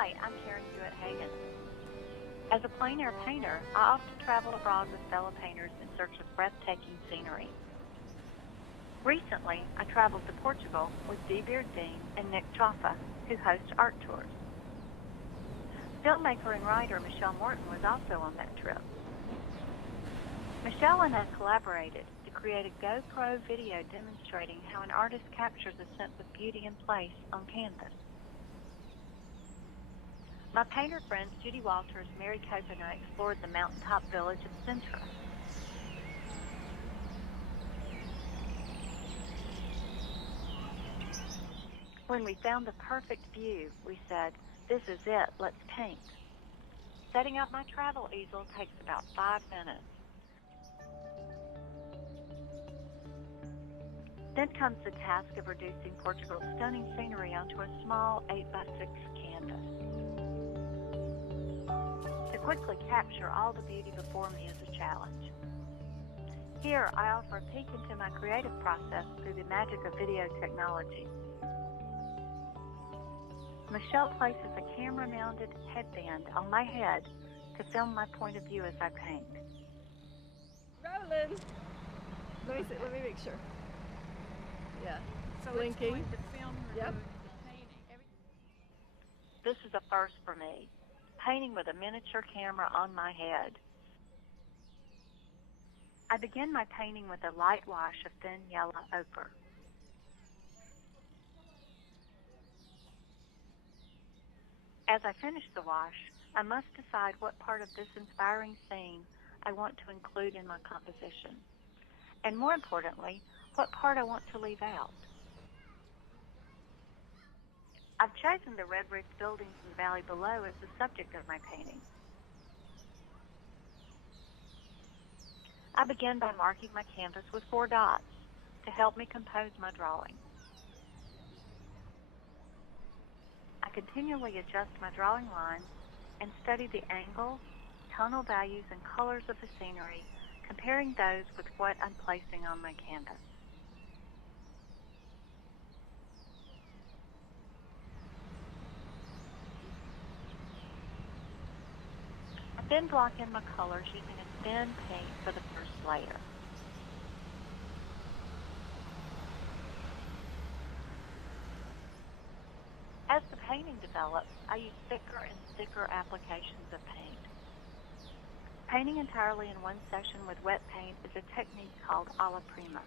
Hi, I'm Karen Hewitt Hagan. As a plein air painter, I often travel abroad with fellow painters in search of breathtaking scenery. Recently, I traveled to Portugal with Dee Beard Dean and Nick Choffa, who host art tours. Filmmaker and writer Michelle Morton was also on that trip. Michelle and I collaborated to create a GoPro video demonstrating how an artist captures a sense of beauty and place on canvas. My painter friends Judy Walters, Mary Cope, and I explored the mountaintop village of Sintra. When we found the perfect view, we said, "This is it, let's paint." Setting up my travel easel takes about 5 minutes. Then comes the task of reducing Portugal's stunning scenery onto a small 8x6 canvas. To quickly capture all the beauty before me is a challenge. Here, I offer a peek into my creative process through the magic of video technology. Michelle places a camera-mounted headband on my head to film my point of view as I paint. Rolling. Let me make sure. Yeah. So Blinking. it's going to film her Yep. doing the painting. This is a first for me, painting with a miniature camera on my head. I begin my painting with a light wash of thin yellow ochre. As I finish the wash, I must decide what part of this inspiring scene I want to include in my composition, and more importantly, what part I want to leave out. I've chosen the red roofed buildings in the valley below as the subject of my painting. I begin by marking my canvas with 4 dots to help me compose my drawing. I continually adjust my drawing lines and study the angle, tonal values, and colors of the scenery, comparing those with what I'm placing on my canvas. I then block in my colors using a thin paint for the first layer. As the painting develops, I use thicker and thicker applications of paint. Painting entirely in one session with wet paint is a technique called alla prima.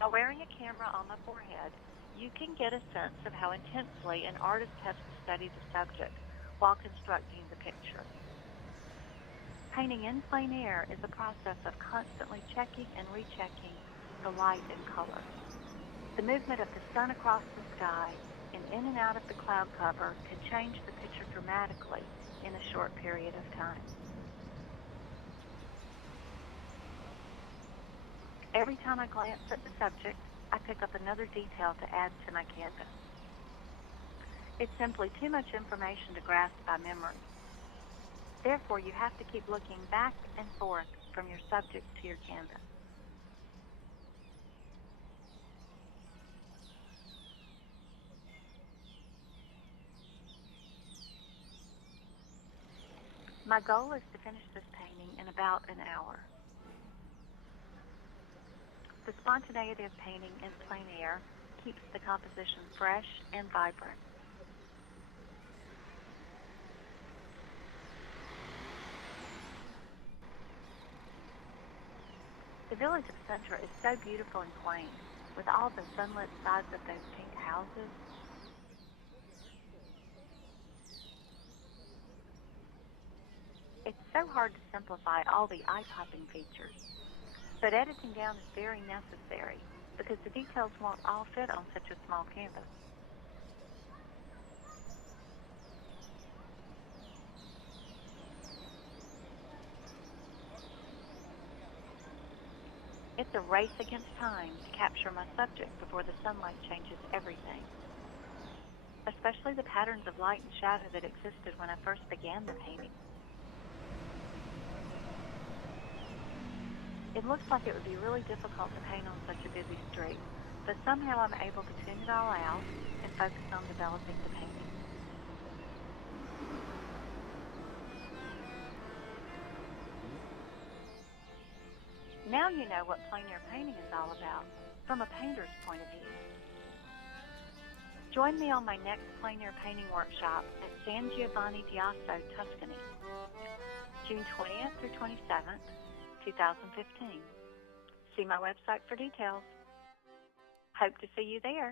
By wearing a camera on my forehead, you can get a sense of how intensely an artist has to study the subject while constructing the picture. Painting in plein air is a process of constantly checking and rechecking the light and color. The movement of the sun across the sky and in and out of the cloud cover can change the picture dramatically in a short period of time. Every time I glance at the subject, I pick up another detail to add to my canvas. It's simply too much information to grasp by memory. Therefore, you have to keep looking back and forth from your subject to your canvas. My goal is to finish this painting in about an hour. The spontaneity of painting in plein air keeps the composition fresh and vibrant. The village of Sintra is so beautiful and quaint, with all the sunlit sides of those pink houses. It's so hard to simplify all the eye-popping features, but editing down is very necessary because the details won't all fit on such a small canvas. It's a race against time to capture my subject before the sunlight changes everything, especially the patterns of light and shadow that existed when I first began the painting. It looks like it would be really difficult to paint on such a busy street, but somehow I'm able to tune it all out and focus on developing the painting. Now you know what plein air painting is all about from a painter's point of view. Join me on my next plein air painting workshop at San Giovanni di Asso, Tuscany, June 20th through 27th, 2015. See my website for details. Hope to see you there.